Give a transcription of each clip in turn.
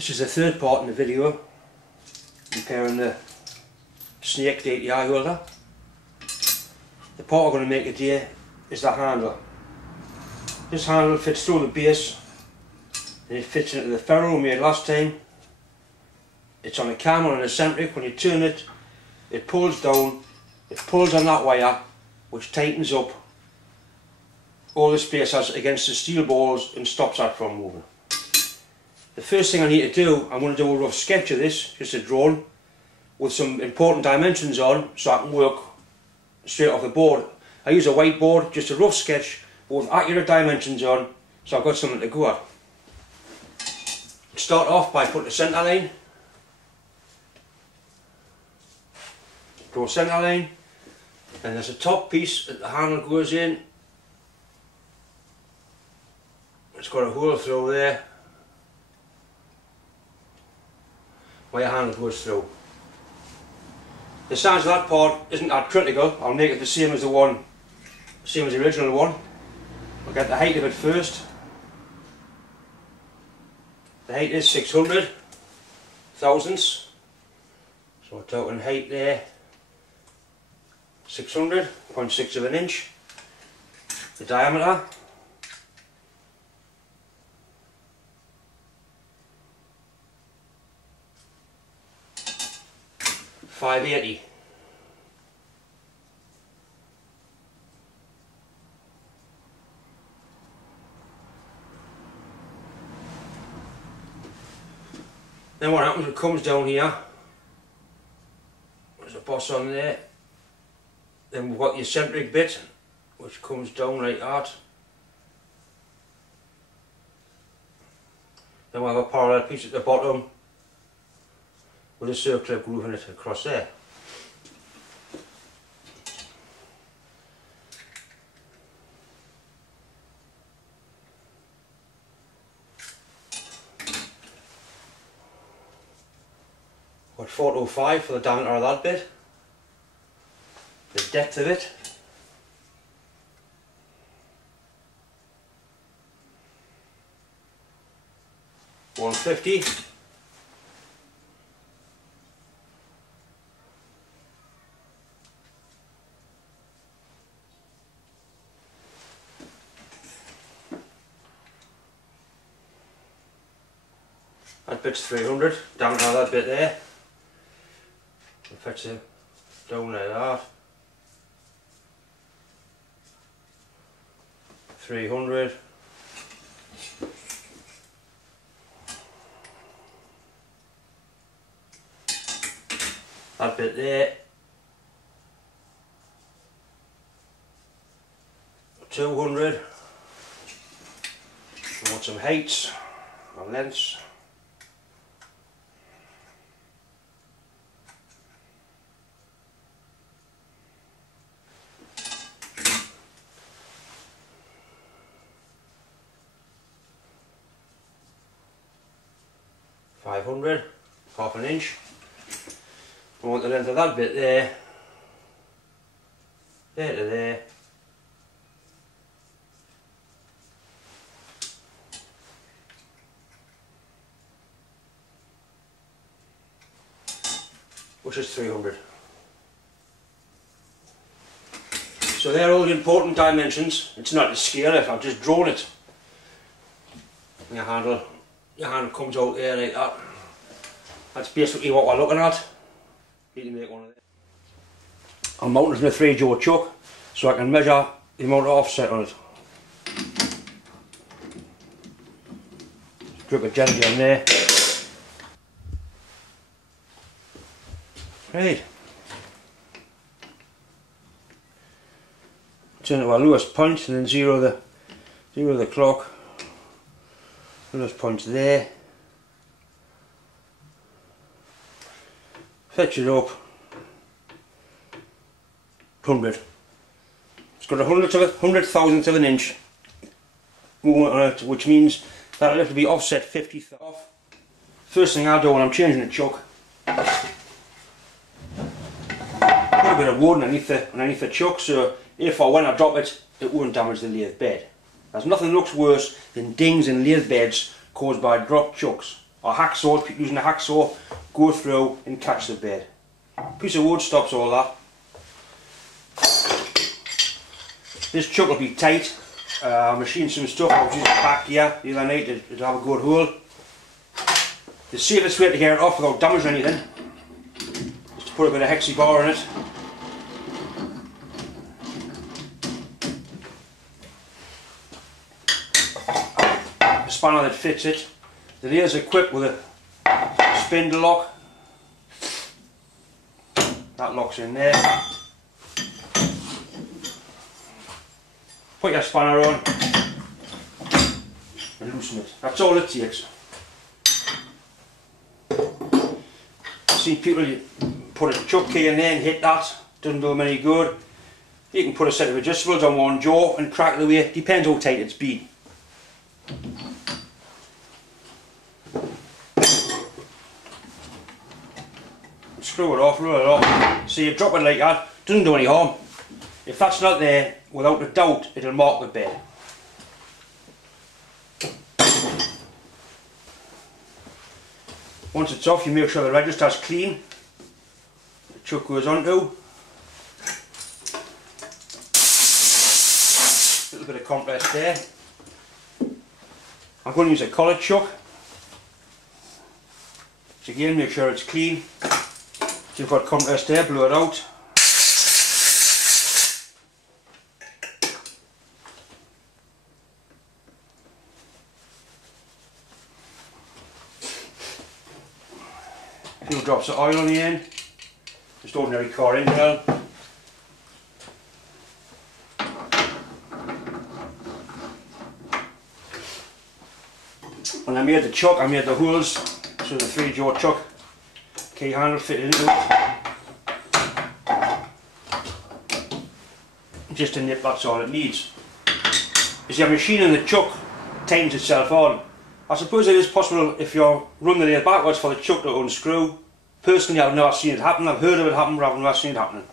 This is the third part in the video, repairing the snake DTI holder. The part I'm going to make today is the handle. This handle fits through the base and it fits into the ferrule we made last time. It's on a camel and eccentric. When you turn it, it pulls down, it pulls on that wire which tightens up all the spacers against the steel balls and stops that from moving. The first thing I need to do, I'm going to do a rough sketch of this, just a drawing, with some important dimensions on so I can work straight off the board. I use a whiteboard, just a rough sketch with accurate dimensions on, so I've got something to go at. Start off by putting a centre line. Draw a centre line, and there's a top piece that the handle goes in. It's got a hole through there where your handle goes through. The size of that part isn't that critical. I'll make it the same as the original one. I'll get the height of it first. The height is 600 thousandths, so we're talking height there 600.6 of an inch. The diameter 580. Then what happens, it comes down here, there's a boss on there, then we've got the eccentric bit which comes down like that, then we'll have a parallel piece at the bottom with a circular groove in it across there. Got 405 for the diameter of that bit, the depth of it, $150. That bit's 300, diameter of that bit there. It fits it down like that. 300. That bit there. 200. I want some heights and lengths. 500, half an inch. I want the length of that bit there, there to there, which is 300. So they're all the important dimensions. It's not to scale it, I've just drawn it. Your handle comes out there like that. That's basically what we're looking at. Need to make one of them. I'm mounting it in a 3-jaw chuck so I can measure the amount of offset on it. Drip it gently on there. Right. Turn it to our lowest point and then zero the clock. Lowest point there. Fetch it up. 100. It's got a 100,000th of an inch movement on it, which means that'll have to be offset 50 off. First thing I do when I'm changing the chuck, put a bit of wood underneath the chuck, so if or when I drop it, it won't damage the lathe bed. There's nothing looks worse than dings in lathe beds caused by dropped chucks. or hacksaw, using a hacksaw, go through and catch the bait. Piece of wood stops all that. This chuck will be tight. I machined some stuff, I was using back here the other night, it'll have a good hole. The safest way to get it off without damaging anything is to put a bit of hexi bar in it. A spanner that fits it. The nails are equipped with a spindle lock. That locks in there. Put your spanner on and loosen it. That's all it takes. I've seen people put a chuck key in there and hit that. Doesn't do them any good. You can put a set of adjustables on one jaw and crack it away. Depends how tight it's been. Screw it off, roll it off. So you drop it like that, doesn't do any harm. If that's not there, without a doubt, it'll mark the bait. Once it's off, you make sure the register's clean. The chuck goes onto. A little bit of compress there. I'm going to use a collar chuck. So again, make sure it's clean. You've got compress there, blow it out. A few drops of oil on the end, just ordinary car engine oil. When I made the chuck, I made the holes so the 3-jaw chuck key handle fitted into it. Just a nip, that's all it needs. You see, a machine in the chuck times itself on. I suppose it is possible if you run the nail backwards for the chuck to unscrew. Personally, I've never seen it happen. I've heard of it happen, but I've never seen it happening.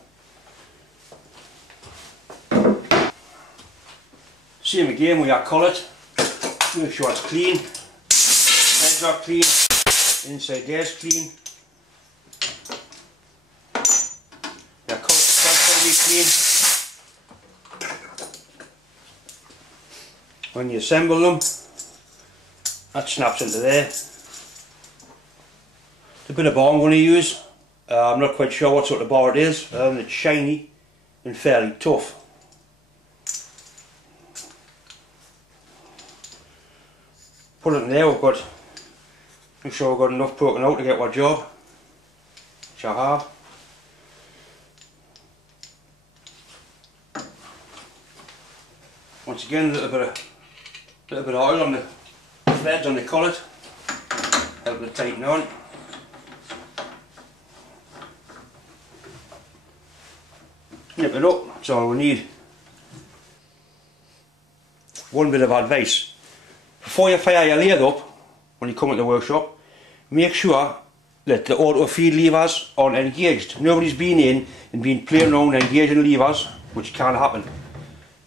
Same again with your collet. Make sure it's clean. Heads are clean. Inside there's clean. Your collet itself will be clean. When you assemble them, that snaps into there. The bit of bar I'm going to use, I'm not quite sure what sort of bar it is, it's shiny and fairly tough. Put it in there, make sure we've got enough poking out to get our job, which I have. Once again, a little bit of oil on the threads on the collet, help it tighten on. Nip it up, that's all we need. One bit of advice: before you fire your lathe up, when you come into the workshop, make sure that the auto feed levers aren't engaged. Nobody's been in and been playing around engaging levers, which can't happen.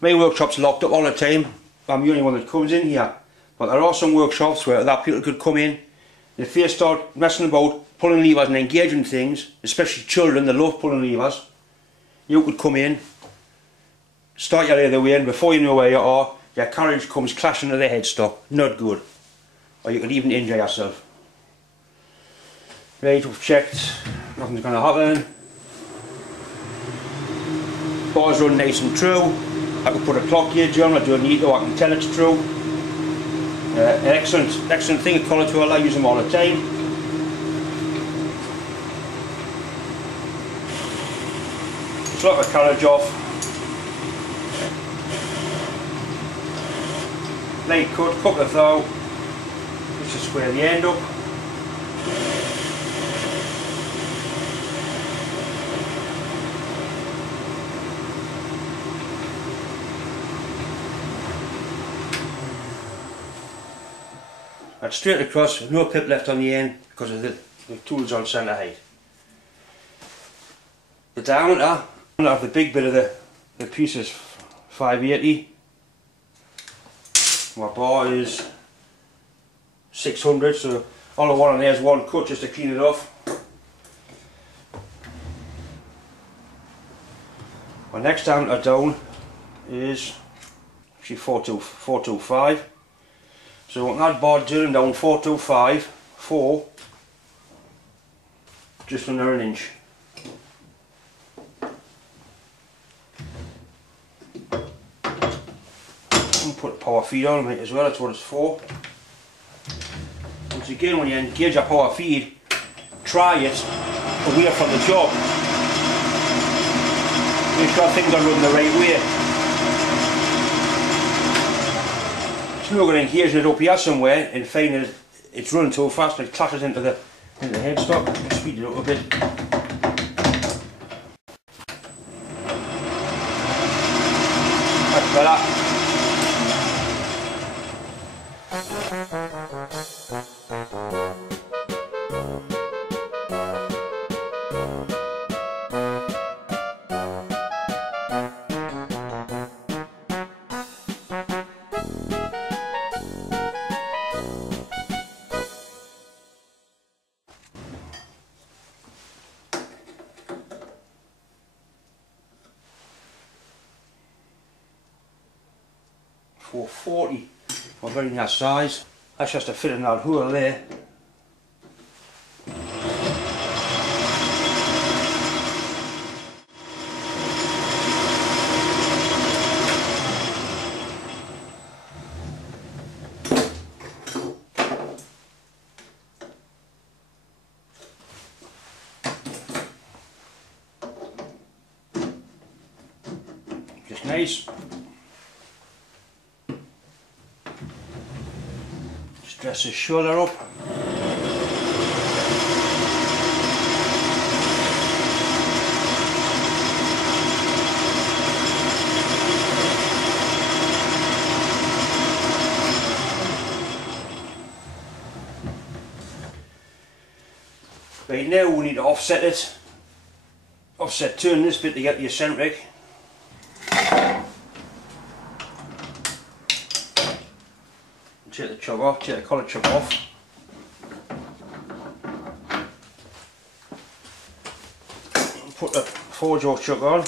My workshop's locked up all the time. I'm the only one that comes in here. But there are some workshops where other people could come in, and if they start messing about, pulling levers and engaging things, especially children, they love pulling levers, you could come in, start your lathe away, and before you know where you are, your carriage comes clashing to the headstock. Not good. Or you could even injure yourself. Right, we've checked, nothing's going to happen. Bars run nice and true. I could put a clock gauge on, I don't need to, I can tell it's true. An excellent thing, a collar tool, I use them all the time. Slot the carriage off. Light cut, couple of thou. Just to square the end up. And straight across, no pip left on the end because of the tools on centre height. The diameter of the big bit of the piece is 580. My bar is 600, so All I want on there is one cut just to clean it off. My next diameter down is actually 425. So I want that bar drilling down 425 for just under an inch. And put a power feed on it as well, that's what it's for. Once again, when you engage a power feed, try it away from the job. Make sure things are running the right way. It's not going to engage it up here somewhere and find that it's running too fast and it clashes into the headstock. Speed it up a bit. That's better. .440 for a very nice size. That's just to fit in that hole there. Just nice. Dress his shoulder up. Right, now we need to offset it. Turn this bit to get the eccentric. Take the chuck off, take the collar chuck off. Put the 4-jaw chuck on.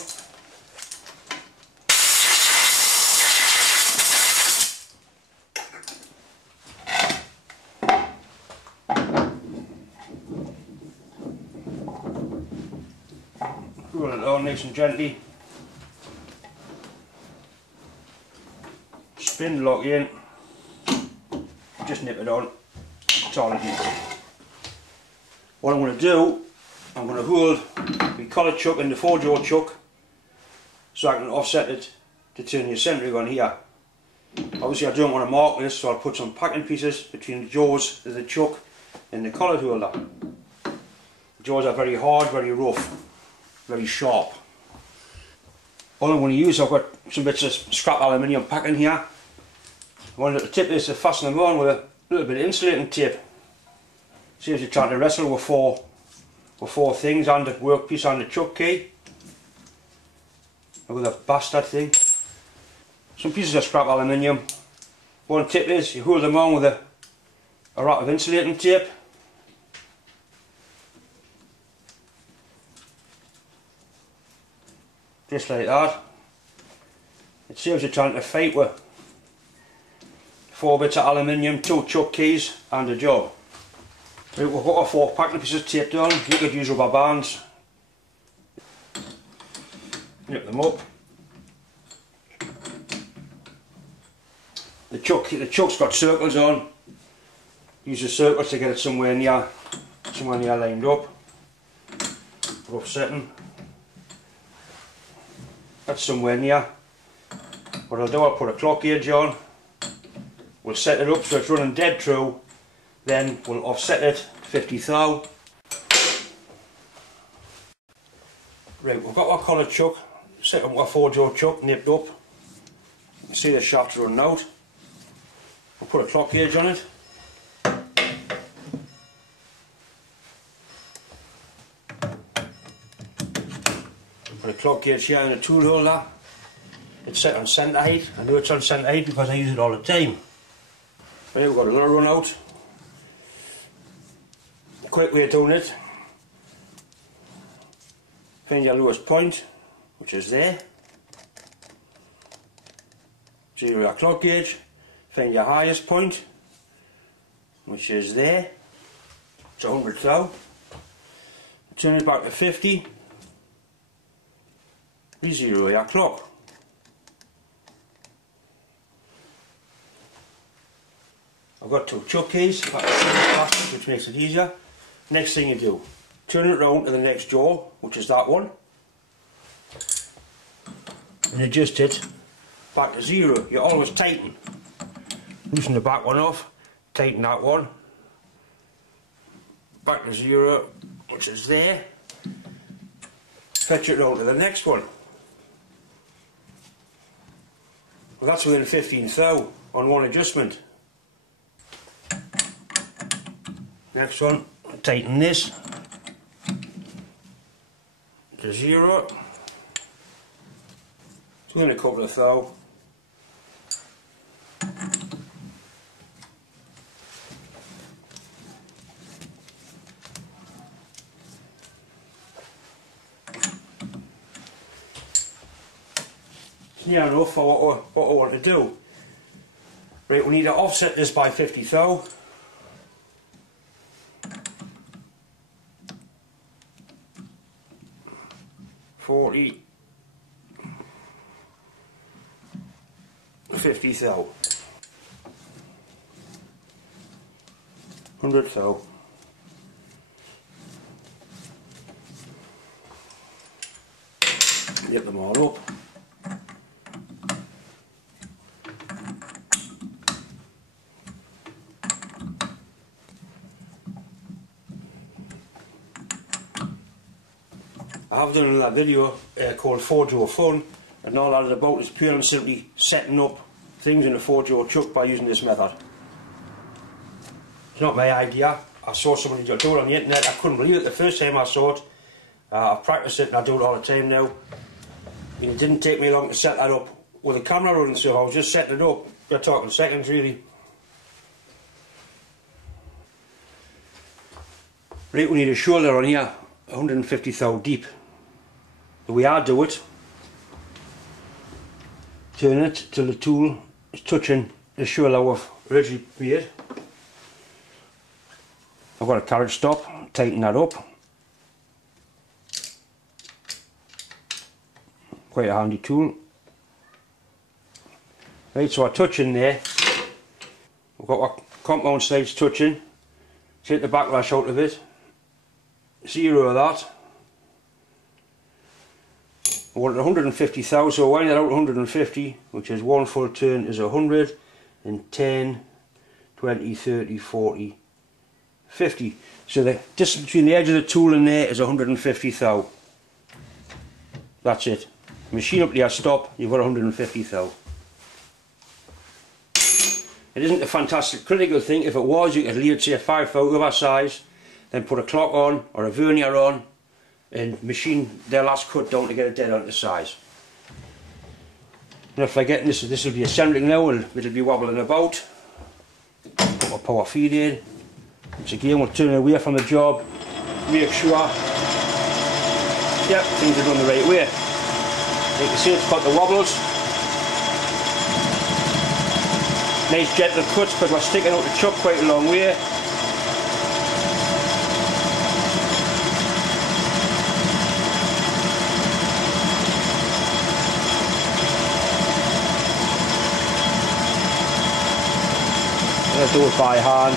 Roll it on nice and gently. Spin lock in. Just nip it on. That's all it is. What I'm going to do, I'm going to hold my collar chuck and the 4-jaw chuck so I can offset it to turn the eccentric on here. Obviously I don't want to mark this, so I'll put some packing pieces between the jaws of the chuck and the collar holder. The jaws are very hard, very rough, very sharp. All I'm going to use, I've got some bits of scrap aluminium packing here. I wanted to tip this to fasten them on with a little bit of insulating tape. Saves you trying to wrestle with four things, and the workpiece and the chuck key. Look at that bastard thing. Some pieces of scrap aluminium. One tip is you hold them on with a wrap of insulating tape. Just like that. It saves you trying to fight with 4 bits of aluminium, 2 chuck keys and a job. Right, we've got our 4 packing pieces taped on. You could use rubber bands. Nip them up. The chuck's got circles on. Use the circles to get it somewhere near lined up. Rough setting. That's somewhere near. What I'll do, I'll put a clock gauge on. We'll set it up so it's running dead true, then we'll offset it 50 thou. Right, we've got our collar chuck set up with our 4-jaw chuck nipped up. You can see the shaft's running out. We'll put a clock gauge on it. Put a clock gauge here in a tool holder. It's set on centre height. I know it's on centre height because I use it all the time. Right, we've got another run out. quick way of doing it, find your lowest point, which is there, zero your clock gauge, find your highest point, which is there, it's 100 thou, turn it back to 50, re-zero your clock. I've got two chuck keys, plastic, which makes it easier. Next thing you do, turn it round to the next jaw, which is that one, and adjust it back to 0. You always tighten. Loosen the back one off, tighten that one, back to 0, which is there. Fetch it round to the next one. Well, that's within 15 thou on one adjustment. Next one, tighten this to 0. It's within a couple of thou. It's near enough for what I want to do. Right, we need to offset this by 50 thou. $40, 50 thou, 100 thou. Get them all up. I have done another video called Forjo Fun, and all that is about is pure and simply setting up things in a Forjo chuck by using this method. It's not my idea. I saw somebody do it on the internet. I couldn't believe it the first time I saw it. I've practiced it and I do it all the time now. And it didn't take me long to set that up with a camera running, so I was just setting it up. You're talking seconds really. Right, we need a shoulder on here, 150 thou deep. The way I do it, turn it till the tool is touching the shoulder I've originally made. I've got a carriage stop, tighten that up. Quite a handy tool. Right, so I touch in there. I've got my compound slides touching. Take the backlash out of it. 0 of that. I want 150 thou, so wind that out 150, which is one full turn is 100, and 10, 20, 30, 40, 50. So the distance between the edge of the tool and there is 150 thou. That's it. Machine up to your stop, you've got 150 thou. It isn't a fantastic critical thing. If it was, you could leave, say, a 5 thou other size, then put a clock on or a vernier on and machine their last cut down to get it dead on the size. And if I get this will be assembling now and it'll be wobbling about. Put my power feed in. Once again, we'll turn away from the job, make sure, yep, things are done the right way. You can see it's got the wobbles. Nice gentle cuts because we're sticking out the chuck quite a long way. I'll do it by hand.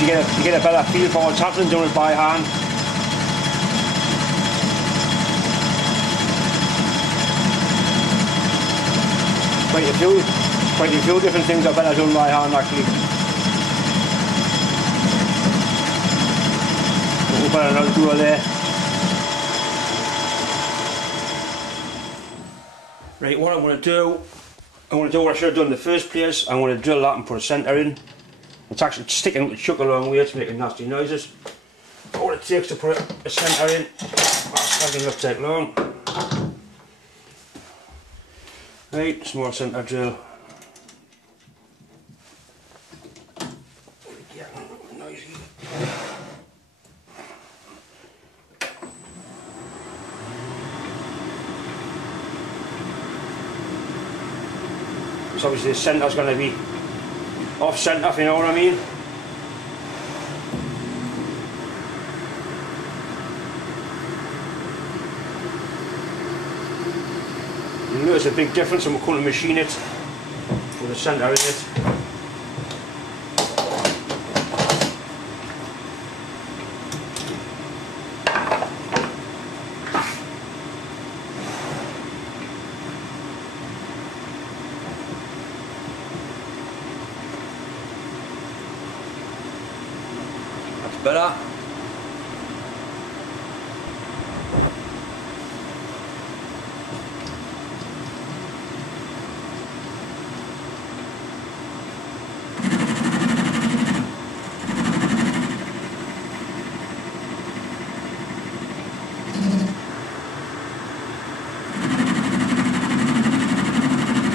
You get a better feel for what's happening doing it by hand. Quite a few different things are better done by hand actually. We'll put another tool there. Right, what I'm going to do what I should have done in the first place. I'm going to drill that and put a centre in. It's actually sticking the chuck a long way, it's making nasty noises. But what it takes to put a centre in, that doesn't take long. Right, small centre drill. Noisy. So obviously the centre's going to be off centre, if you know what I mean. You notice a big difference when we're going to machine it with the centre in it. That's better.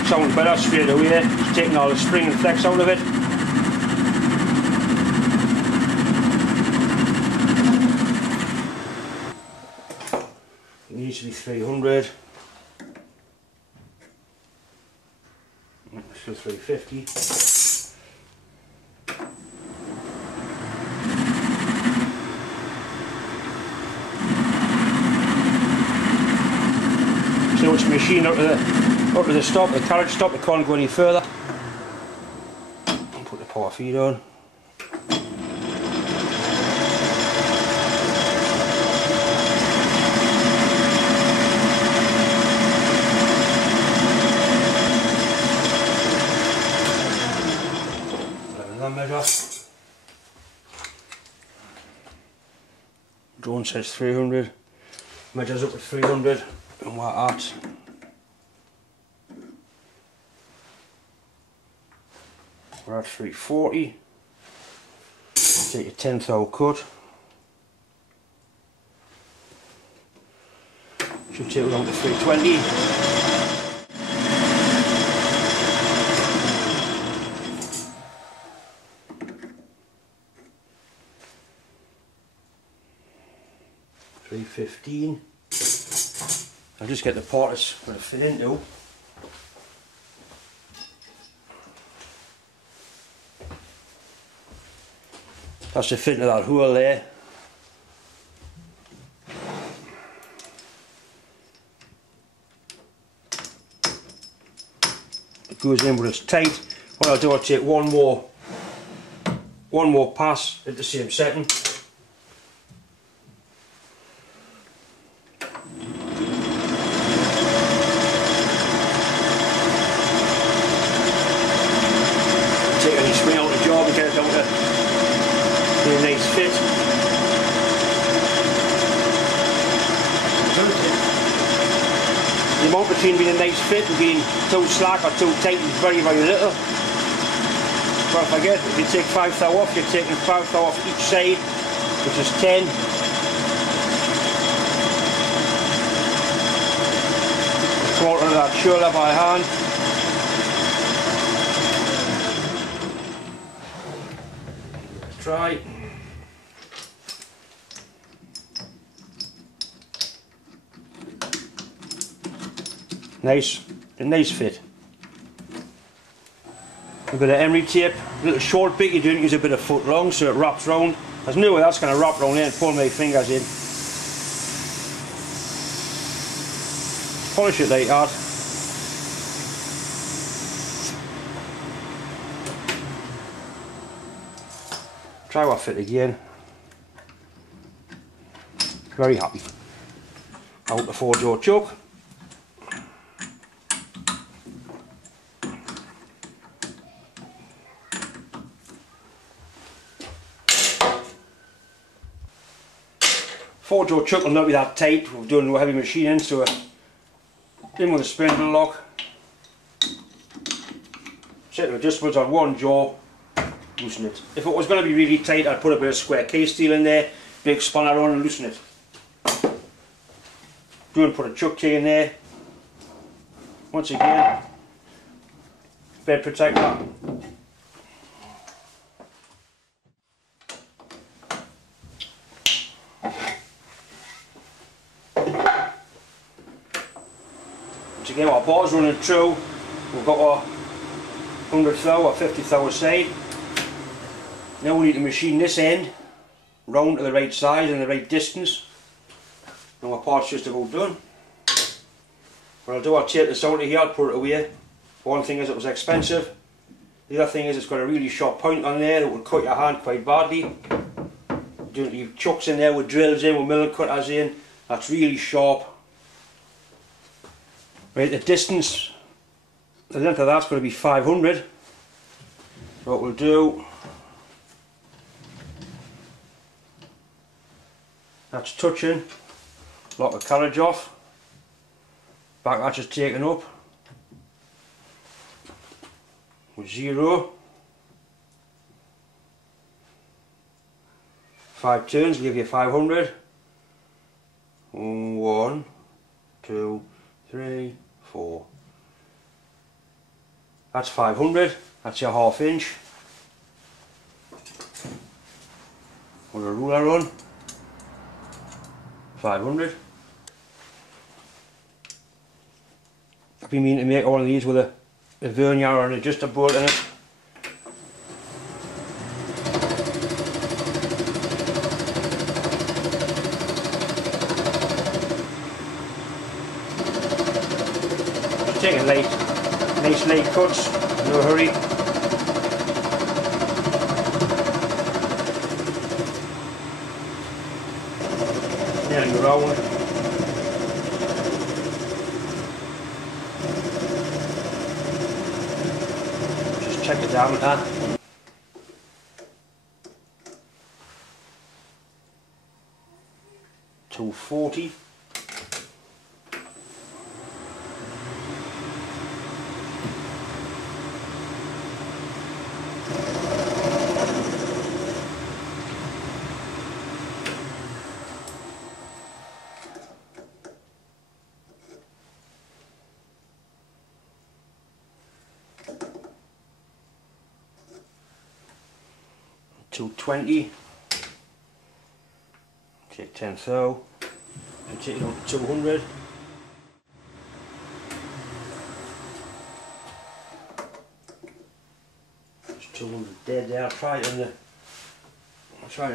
Sounds better straight away, it's taking all the spring and flex out of it. It needs to be 300. Still 350. So it's machine up to the stop, the carriage stop, it can't go any further. I'll put the power feed on. Measure. Drone says 300, measures up to 300, and we're at 340. Take your 10th hole cut. Should take it on to 320. $315. I'll just get the part it's going to fit into. That's to fit into that hole there. It goes in, but it's tight. What I'll do, I'll take one more pass at the same setting. Take any spring out of the job and get it down to a nice fit. The amount between being a nice fit and being too slack or too tight is very, very little. But if I get, if you take 5 thou off, you're taking 5 thou off each side, which is 10. Quarter of that shoulder by hand. Try. Nice, a nice fit. A bit of emery tape, a little short bit, you don't use a bit of foot long so it wraps round. There's no way that's going to wrap round there and pull my fingers in. Polish it like that. Try what fit again. Very happy. Out the 4-jaw chuck. Four-jaw chuck will not be that tight. We're doing no heavy machining, so in with a spindle lock. Set the adjustments on one jaw. Loosen it. If it was going to be really tight, I'd put a bit of square case steel in there, big spanner on and loosen it. Do and put a chuck key in there. Once again, bed protector. Once again, our bar's running through. We've got our 100 thou or 50 thou aside. Now we need to machine this end round to the right size and the right distance. Now our part's just about done. What I'll do, I'll take this out of here, I'll put it away. One thing is it was expensive. The other thing is it's got a really sharp point on there that will cut your hand quite badly. You don't leave chucks in there with drills in, with milling cutters in. That's really sharp. Right, the distance, the length of that's going to be 500. So what we'll do, that's touching, lock the carriage off, back latch is taken up, with 0, 5 turns will give you 500, 1, 2, 3, 4, that's 500, that's your ½ inch, with a ruler on, 500. I've been meaning to make one of these with a vernier or an adjuster bolt in it. Just taking nice light cuts, no hurry. Nearly round. Just check the diameter. .240. .220. Take 10 thou and take it up to 200. Just 200 dead there. I'll try it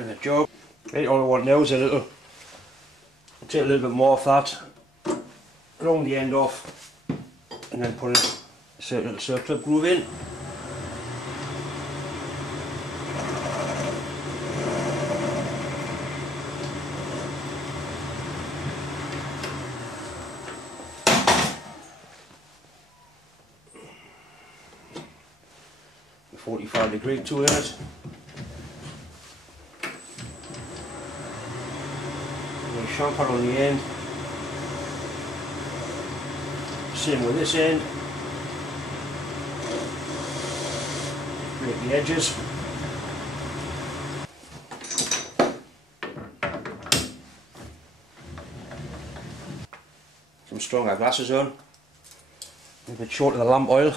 in the job. Right, all I want now is I'll take a little bit more of that, round the end off, and then put a little circular groove in. A 45-degree tool in it. And a chamfer on the end. Same with this end. Break the edges. Some stronger glasses on. A bit short of the lamp oil.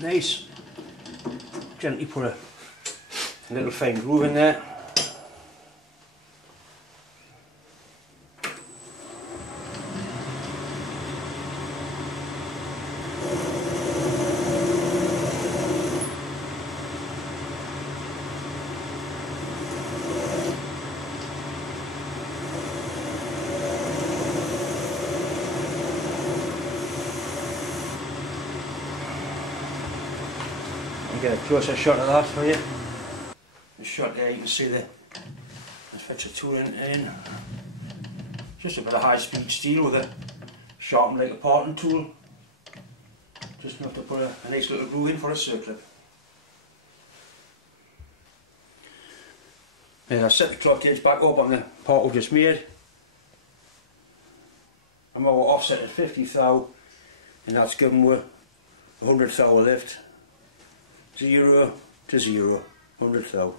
Nice. Gently put a little fine groove in there. Get a closer shot of that for you. The shot there, you can see the fetcher tool in. Just a bit of high speed steel with a sharpened like a parting tool. Just enough to put a nice little groove in for a circlip. And I've set the cloth gauge back up on the part we've just made. I'm over offset at 50 thou, and that's given with 100 thou lift. 0 to 0, 100 thou.